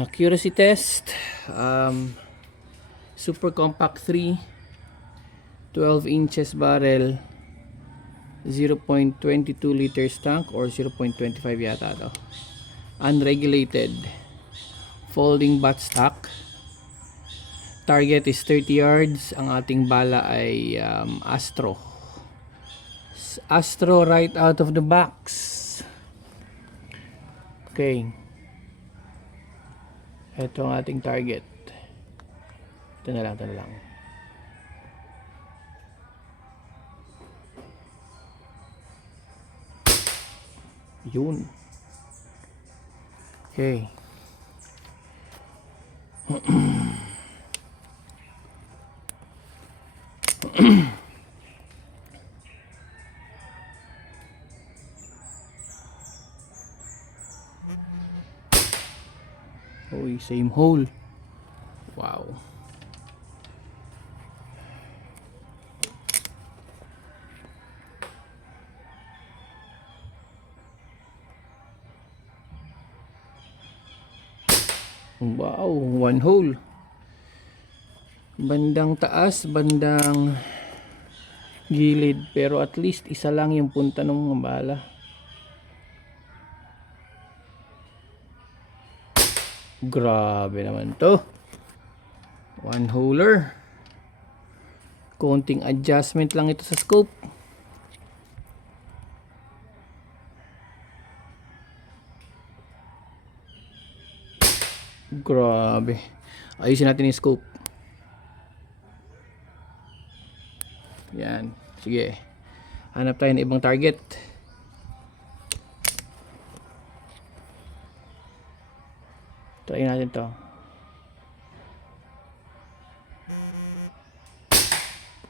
Accuracy test. Super Compact 3, 12 inches barrel, 0.22 liters tank or 0.25 yata to. Unregulated. Folding buttstock. Target is 30 yards. Ang ating bala ay Astro. Astro right out of the box. Okay. Ito ang ating target. Ito na lang. Yun. Okay. Uy, same hole. Wow. Wow, one hole. Bandang taas, bandang gilid, pero at least isa lang yung punta ng bala. Grabe naman to. One holer. Konting adjustment lang ito sa scope. Grabe. Ayusin natin yung scope. Yan. Sige. Hanap tayo ng ibang target. Try natin to.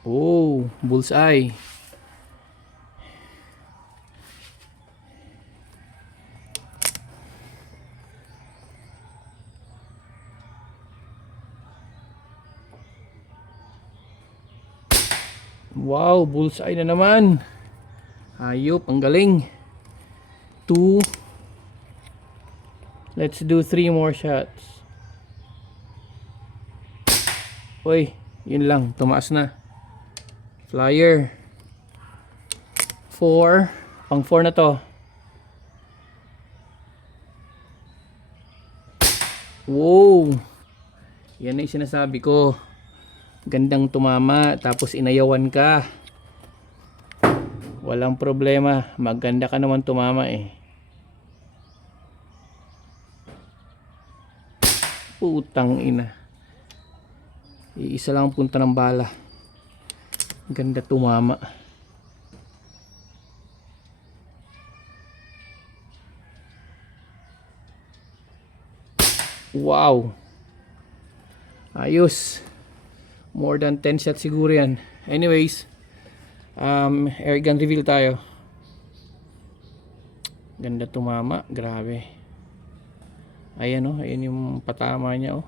Oh, bullseye. Wow, bullseye na naman. Ayop, ang galing. 2. Let's do 3 more shots. Uy, yun lang, tumaas na. Flyer. 4. Pang 4 na to. Wow. Yan na yung sinasabi ko. Gandang tumama, tapos inayawan ka. Walang problema. Maganda ka naman tumama eh. Putang ina. Iisa lang ang punta ng bala. Ganda tumama. Wow. Ayos. More than 10 shots siguro yan. Anyways, airgun reveal tayo. Ganda tumama. Grabe. Ayan oh. Ayan yung patama niya oh.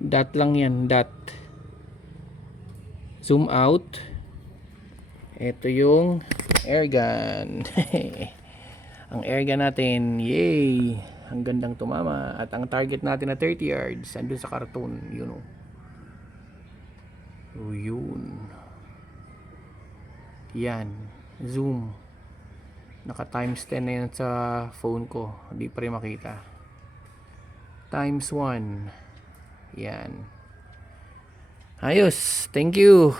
Dot lang yan. Dot. Zoom out. Ito yung airgun. Ang airgun natin. Yay. Ang gandang tumama. At ang target natin na 30 yards. Andun sa karton. Yun oh. Oh, yun. Yan. Zoom. Naka times 10 na yan sa phone ko. Hindi pa rin makita. Times 1. Yan. Ayos. Thank you.